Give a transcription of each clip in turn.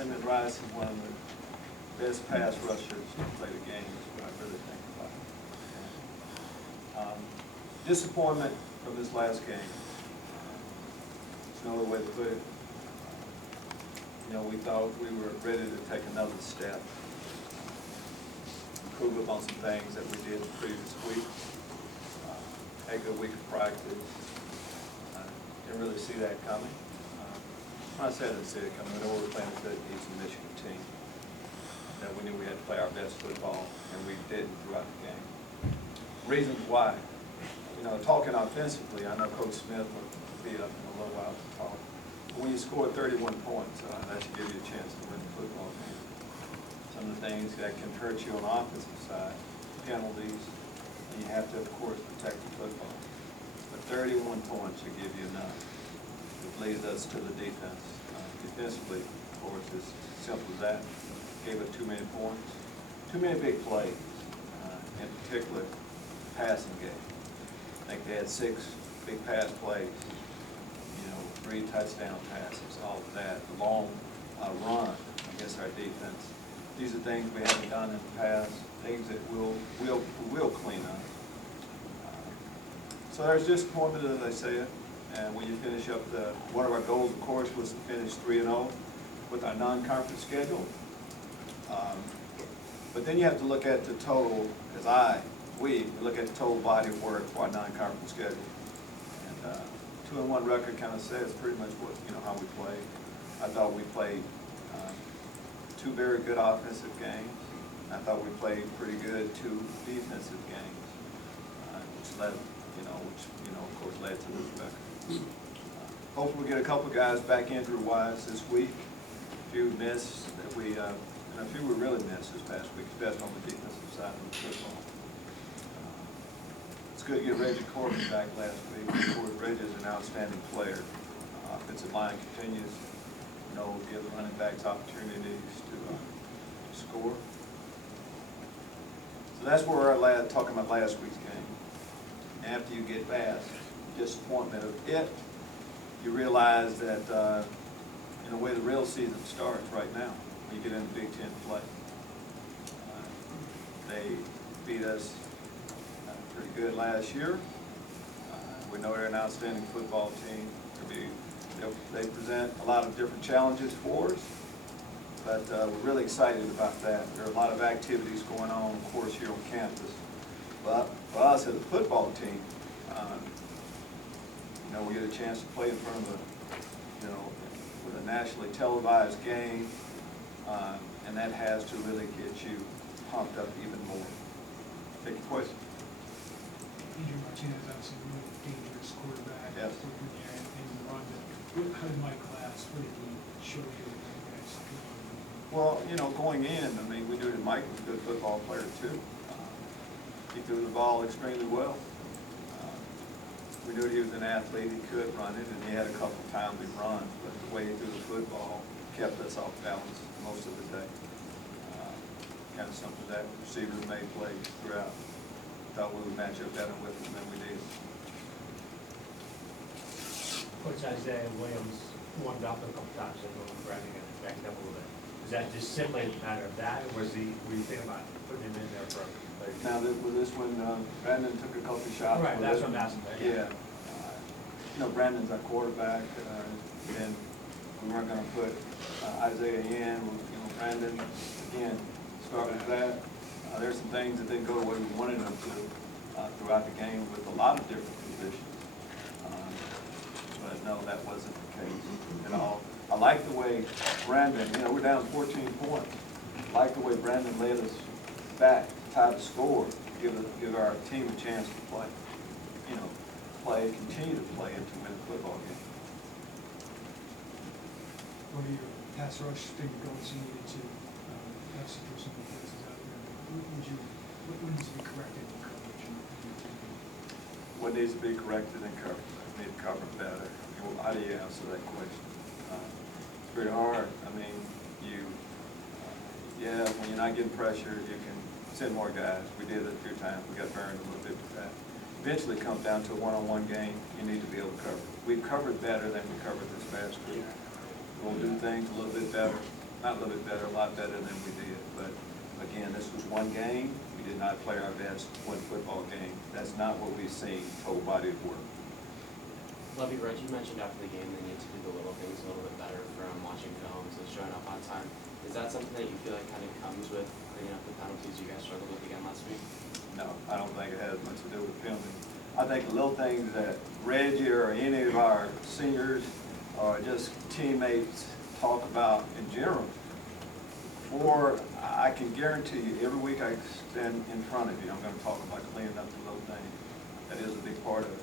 Simeon Rice is one of the best pass rushers to play the game, is what I really think about it. Disappointment from this last game. There's no other way to put it. You know, we thought we were ready to take another step, improve upon some things that we did the previous week. Had a good week of practice. Didn't really see that coming. When I said I didn't see it coming, we know we were playing a good Eastern Michigan team. That we knew we had to play our best football, and we didn't throughout the game. Reasons why. You know, talking offensively, I know Coach Smith will be up in a little while to talk. But when you score 31 points, that should give you a chance to win the football game. Some of the things that can hurt you on the offensive side, penalties, and you have to, of course, protect the football. But 31 points should give you enough. It leads us to the defense. Defensively, of course, it's simple as that. Gave up too many points, too many big plays, in particular, passing game. I think they had 6 big pass plays, you know, 3 touchdown passes, all of that. The long run against our defense. These are things we haven't done in the past, things that we'll clean up. So there's disappointment, as I said, and when you finish up one of our goals, of course, was to finish 3-0 with our non-conference schedule. But then you have to look at the total, as we look at the total body of work for our non-conference schedule. And 2-1 record kind of says pretty much what, you know, how we played. I thought we played 2 very good offensive games. I thought we played pretty good 2 defensive games, which led, of course, led to this record. Hopefully we get a couple guys back injury-wise this week. A few missed that and a few were really missed this past week, especially on the defensive side of the football. It's good to get Reggie Corbin back last week. Of course, Reggie is an outstanding player. Offensive line continues, give the running backs opportunities to score. So that's where we're talking about last week's game. After you get past disappointment of it, you realize that in a way the real season starts right now when you get into Big Ten play. They beat us pretty good last year. We know they're an outstanding football team. They present a lot of different challenges for us, but we're really excited about that. There are a lot of activities going on, of course, here on campus. But for us as a football team, we get a chance to play in front of with a nationally televised game, and that has to really get you pumped up even more. Take a question. Adrian Martinez, obviously a really dangerous quarterback. Yes. How did Mike Glass, what did he show you? Well, going in, we knew that Mike was a good football player too. He threw the ball extremely well. We knew he was an athlete, he could run it, and he had a couple times he run, but the way he threw the football kept us off balance most of the day. Kind of something that receivers made plays throughout. Thought we would match up better with them than we did. Coach Isaiah Williams warmed up a couple times and Brandon got backed up a little bit. Is that just simply a matter of that, or were you thinking about putting him in there for? Now, with this one, Brandon took a couple shots. Right, that's what I'm asking. Yeah. Brandon's our quarterback, and we weren't going to put Isaiah in. Brandon, again, start with that. There's some things that didn't go the way we wanted them to throughout the game with a lot of different positions. But no, that wasn't the case at all. I like the way Brandon, we're down 14 points. I like the way Brandon led us back, tied the score, give our team a chance to play, continue to play and to win the football game. What are your pass rush goals you needed to have some personal places out there? What needs to be corrected in coverage? What needs to be corrected in coverage? I need to cover better. How do you answer that question? It's pretty hard. When you're not getting pressured, you can send more guys. We did it a few times. We got burned a little bit with that. Eventually it comes down to a one-on-one game. You need to be able to cover. We've covered better than we covered this past week. We'll do things a little bit better. not a little bit better, a lot better than we did. But again, this was one game. We did not play our best one football game. That's not what we've seen total body of work. Lovie, Reg, you mentioned after the game they need to do the little things a little bit better from watching films and showing up on time. Is that something that you feel like kind of comes with cleaning up the penalties you guys struggled with again last week? No, I don't think it has much to do with filming. I think the little things that Reggie or any of our seniors or just teammates talk about in general. Or I can guarantee you, every week I stand in front of you, I'm going to talk about cleaning up the little things. That is a big part of it.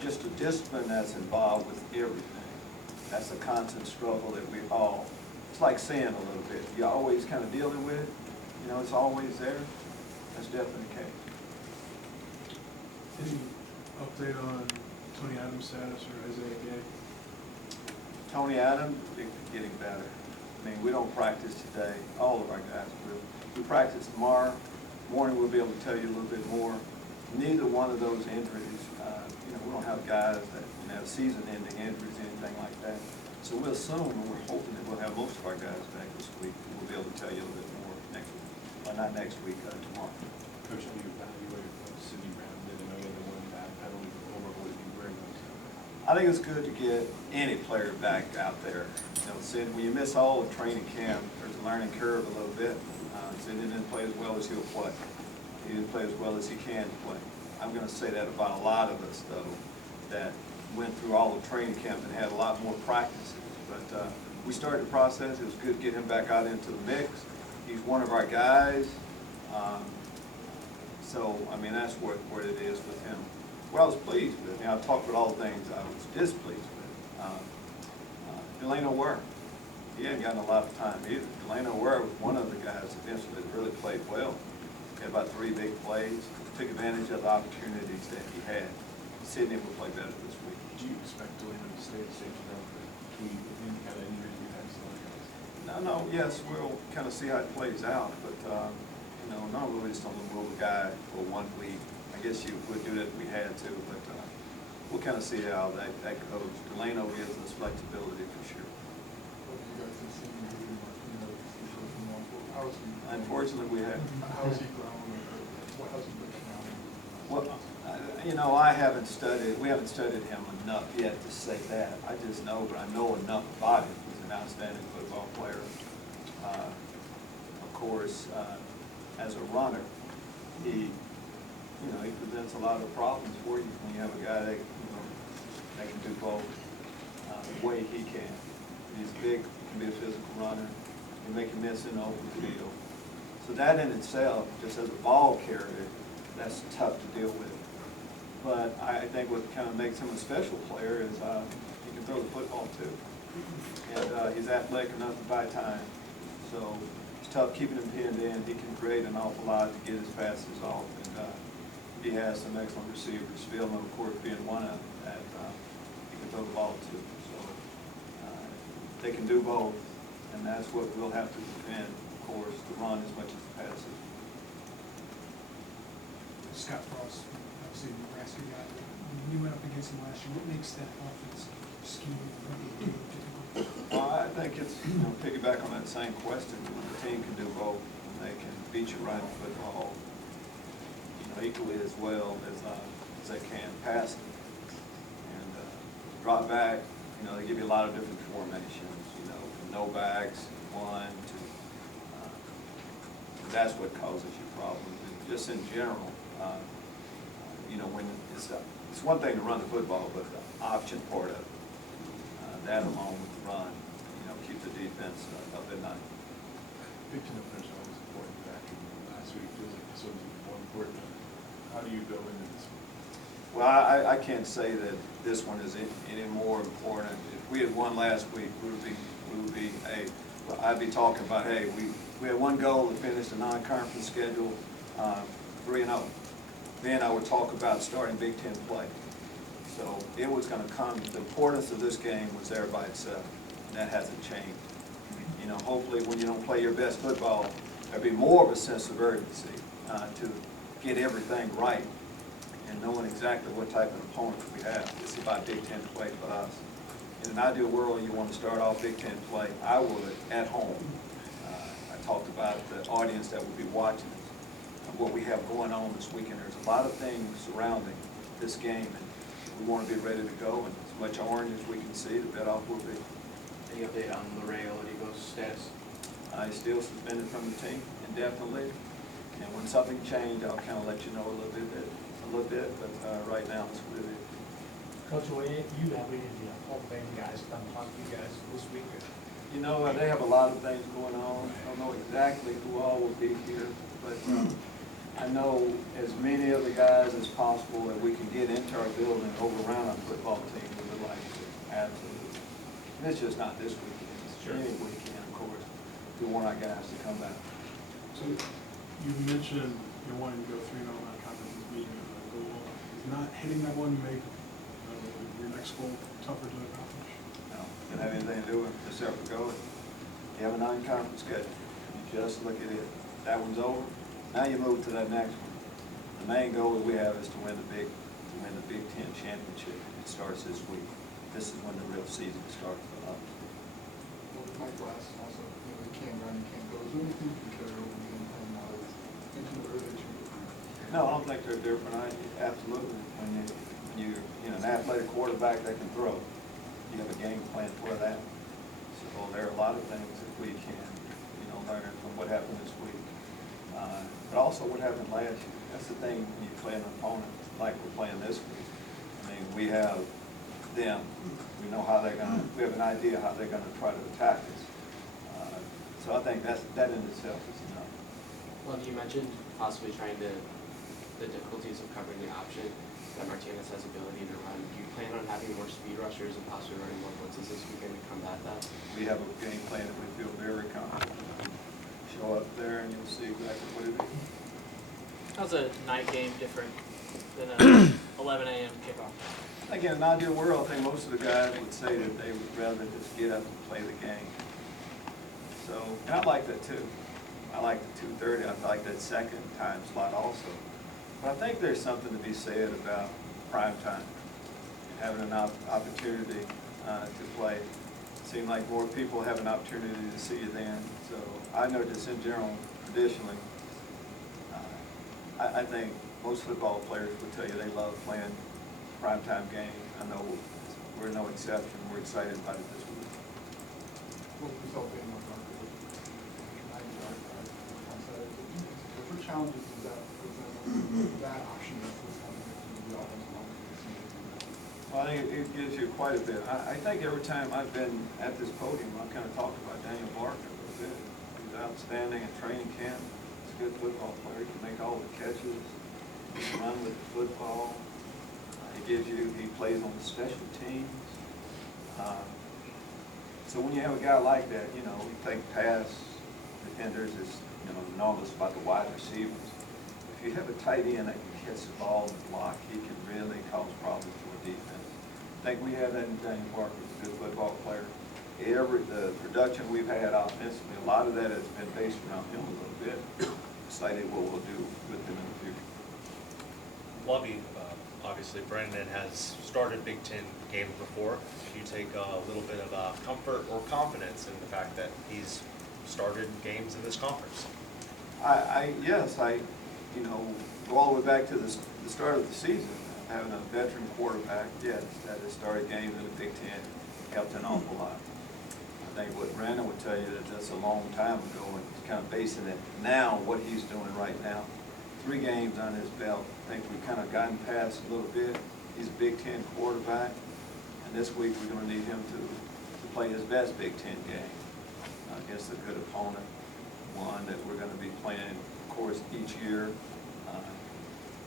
Just the discipline that's involved with everything. That's a constant struggle that we all, it's like saying a little bit. You're always kind of dealing with it. You know, it's always there. That's definitely the case. Any update on Tony Adams' status or Isaiah Gay? Tony Adams, getting better. I mean, we don't practice today. All of our guys will. We practice tomorrow morning. We'll be able to tell you a little bit more. Neither one of those injuries, you know, we don't have guys that have season-ending injuries, anything like that. So we'll assume, and we're hoping that we'll have most of our guys back this week. We'll be able to tell you a little bit more next week. Well, not next week, tomorrow. Coach, how do you evaluate what Sidney Brown did? I know he had the one bad penalty for over what he wearing those. I think it's good to get any player back out there. You know, Sid, when you miss all of training camp, there's a learning curve a little bit. Sid didn't play as well as he'll play. He didn't play as well as he can play. I'm going to say that about a lot of us, though, that went through all of training camp and had a lot more practices. But we started the process. It was good to get him back out into the mix. He's one of our guys. So, I mean, that's what it is with him. What I was pleased with, I talked with all the things I was displeased with. Delano Ware, he hadn't gotten a lot of time either. Delano Ware was one of the guys eventually that really played well. He had about 3 big plays, took advantage of the opportunities that he had. Sidney will play better this week. Do you expect Delano to stay at stage now between any kind of injury you had some other guys? No, yes, we'll kind of see how it plays out, but, you know, not really just on the move a guy for 1 week. I guess you would do that if we had to, but we'll kind of see how that goes. Delano gives us flexibility for sure. Unfortunately, we have. How has he grown? What has he been now? Well, you know, I haven't studied, we haven't studied him enough yet to say that. I just know, but I know enough about him. He's an outstanding football player. Of course, as a runner, he presents a lot of problems for you when you have a guy that, you know, that can do both the way he can. He's big, can be a physical runner, can make you miss in the open field. So that in itself, just as a ball carrier, that's tough to deal with. But I think what kind of makes him a special player is he can throw the football too. And he's athletic enough to buy time. So it's tough keeping him pinned in. He can create an awful lot to get his passes off. And he has some excellent receivers. Philman, of course, being one of them, that he can throw the ball too. So they can do both. And that's what we'll have to defend, of course, the run as much as the passes. Scott Frost, obviously the Nebraska guy, when you went up against him last year, what makes that offense scheme difficult? Well, I think it's, you know, piggyback on that same question. The team can do both. They can beat you running football, you know, equally as well as they can pass it. And drop back, you know, they give you a lot of different formations, you know, from no backs, 1, 2. That's what causes you problems. And just in general, you know, when it's one thing to run the football, but the option part of it, that along with the run, you know, keep the defense up at night. Big Ten openers are always important back in last week. Feels like this one's even more important. How do you go into this one? Well, I can't say that this one is any more important. If we had won last week, I'd be talking about, hey, we had one goal to finish the non-conference schedule 3-0. Then I would talk about starting Big Ten play. So it was going to come. The importance of this game was there by itself, and that hasn't changed. You know, hopefully when you don't play your best football, there'll be more of a sense of urgency to get everything right and knowing exactly what type of opponent we have. It's about Big Ten play for us. In an ideal world, you want to start off Big Ten play. I would, at home, the audience that will be watching us, what we have going on this weekend. There's a lot of things surrounding this game, and we want to be ready to go, and as much orange as we can see, the bet off will be. Any update on Larray Oladipo's status? He's still suspended from the team indefinitely, and when something changes, I'll kind of let you know a little bit, but right now it's what it is. Coach, you have any of the Hall of Fame guys come talk to you guys this week? You know, they have a lot of things going on. I don't know exactly who all will be here, but I know as many of the guys as possible that we can get into our building over around our football team. We would like to, absolutely. And it's just not this weekend, it's any weekend, of course. We want our guys to come back. So you mentioned you're wanting to go 3-0 non-conference being a goal. Is not hitting that one make your next goal tougher to accomplish? No, didn't have anything to do with the separate goal. You have a non-conference schedule. You just look at it. That one's over. Now you move to that next one. The main goal that we have is to win the Big Ten championship. It starts this week. This is when the real season starts for us. Well, Mike Glass also, you can't run, you can't go. Is there anything you can carry over the game plan now into the early that you? No, I don't think they're different. Absolutely. When you're an athletic quarterback that can throw, you have a game plan for that. So there are a lot of things that we can, learn from what happened this week. But also what happened last year. That's the thing when you play an opponent like we're playing this week. I mean, we have them. We know how they're going to, we have an idea how they're going to try to attack us. So I think that in itself is enough. Well, you mentioned possibly trying the difficulties of covering the option that Martinez has ability to run. Do you plan on having more speed rushers and possibly running more blitzes this weekend to combat that? We have a game plan that we feel very confident. Show up there and you'll see exactly what it is. How's a night game different than a 11 a.m. kickoff? Again, in an ideal world, I think most of the guys would say that they would rather just get up and play the game. So, and I like that too. I like the 2:30. I like that second time slot also. But I think there's something to be said about prime time, having an opportunity to play. It seems like more people have an opportunity to see you then. So I know just in general, traditionally, I think most football players would tell you they love playing primetime games. I know we're no exception. We're excited about it this week. What result in the market? What challenges does that present, that option that's coming into the offensive line? Well, I think it gives you quite a bit. I think every time I've been at this podium, I've kind of talked about Daniel Barker a little bit. He's outstanding at training camp. He's a good football player. He can make all the catches. He can run with the football. He plays on the special teams. So when you have a guy like that, you think pass defenders is, enormous about the wide receivers. If you have a tight end that can catch the ball and block, he can really cause problems for a defense. I think we have that in Daniel Barker. He's a good football player. The production we've had offensively, a lot of that has been based around him a little bit. Excited what we'll do with him in the future. Lovie, obviously Brandon has started Big Ten games before. Do you take a little bit of comfort or confidence in the fact that he's started games in this conference? Yes, go all the way back to the start of the season, having a veteran quarterback, yes, that has started games in the Big Ten helped an awful lot. I think what Brandon would tell you that that's a long time ago, and he's kind of basing it now, what he's doing right now. 3 games on his belt. I think we've kind of gotten past a little bit. He's a Big Ten quarterback, and this week we're going to need him to play his best Big Ten game against a good opponent, one that we're going to be playing, of course, each year.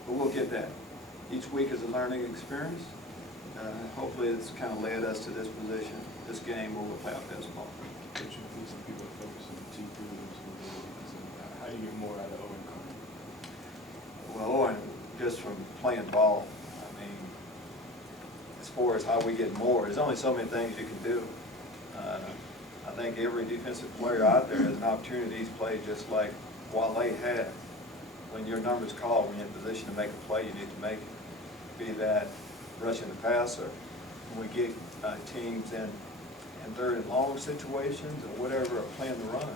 But we'll get that. Each week is a learning experience. Hopefully it's kind of led us to this position, this game where we'll play our best ball. Coach, you think some people are focusing on how do you get more out of Owen Carter? Well, Owen, just from playing ball, I mean, as far as how we get more, there's only so many things you can do. I think every defensive player out there has an opportunity to play just like Wale had. When your number's called, when you're in position to make a play, you need to make it. Be that rushing the passer, when we get teams in third and long situations or whatever, or playing the run.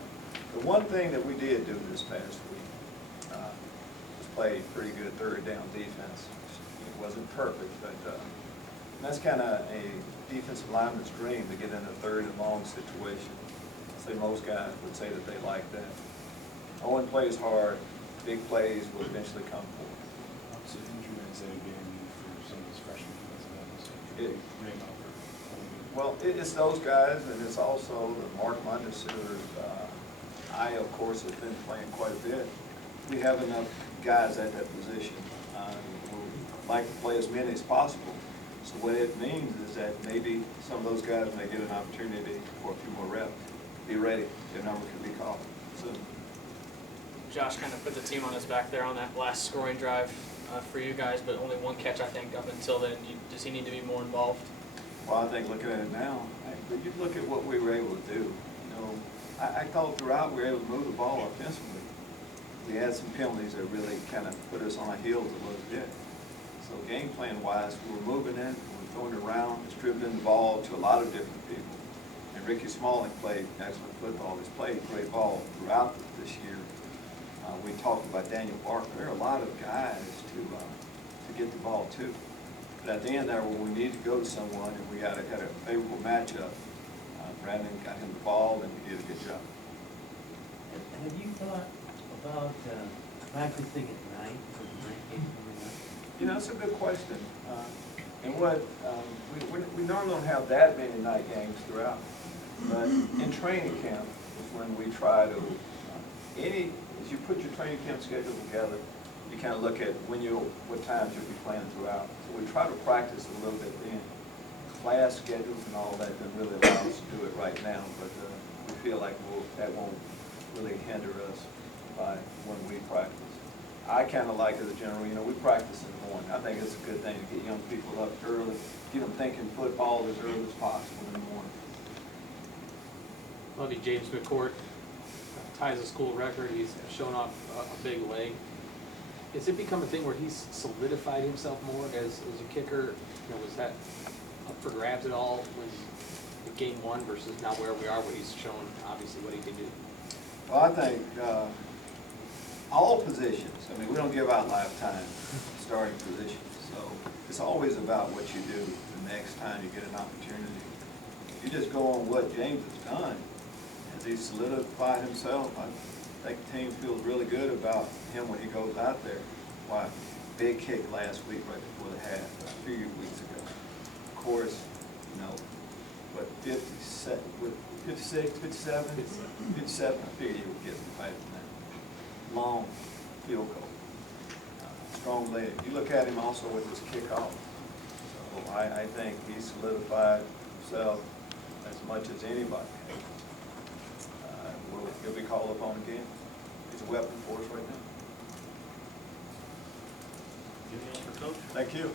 But one thing that we did do this past week was play pretty good third down defense. It wasn't perfect, but that's kind of a defensive lineman's dream to get in a third and long situation. I say most guys would say that they like that. Owen plays hard, big plays will eventually come forth. So injury Isaiah game for some of those freshmen because of that. It- Ran out for Well, it's those guys, and it's also the Mark Mundus who I, of course, have been playing quite a bit. We have enough guys at that position. We would like to play as many as possible. So what it means is that maybe some of those guys may get an opportunity for a few more reps. Be ready, their number could be called soon. Josh kind of put the team on his back there on that last scoring drive for you guys, but only one catch, I think, up until then. Does he need to be more involved? Well, I think looking at it now, you look at what we were able to do. You know, I thought throughout we were able to move the ball offensively. We had some penalties that really kind of put us on our heels a little bit. So game plan wise, we were moving in, we were throwing it around, distributing the ball to a lot of different people. And Ricky Smalling played excellent football. He's played great ball throughout this year. We talked about Daniel Barker. There are a lot of guys to get the ball to. But at the end there, when we need to go to someone and we had a favorable matchup, Brandon got him the ball and he did a good job. Have you thought about practicing at night for the night game coming up? You know, that's a good question. And what, we normally don't have that many night games throughout. But in training camp is when we try to, as you put your training camp schedule together, you kind of look at what times you'll be playing throughout. So we try to practice a little bit then. Class schedules and all that doesn't really allow us to do it right now, but we feel like that won't really hinder us by when we practice. I kind of like as a general, we practice in the morning. I think it's a good thing to get young people up early, get them thinking football as early as possible in the morning. Lovie, James McCourt ties a school record. He's shown off a big leg. Has it become a thing where he's solidified himself more as a kicker? Was that up for grabs at all when in game one versus now where we are, where he's shown obviously what he can do? Well, I think all positions, we don't give out lifetime starting positions, so it's always about what you do the next time you get an opportunity. If you just go on what James has done, as he's solidified himself, I think the team feels really good about him when he goes out there. Why? Big kick last week right before the half, a few weeks ago. Of course, 56, 57? 57, I figured you would get some fight from that. Long field goal. Strong leg. You look at him also with his kickoff. So I think he solidified himself as much as anybody. He'll be called upon again. He's a weapon for us right now. Anything else for Coach? Thank you.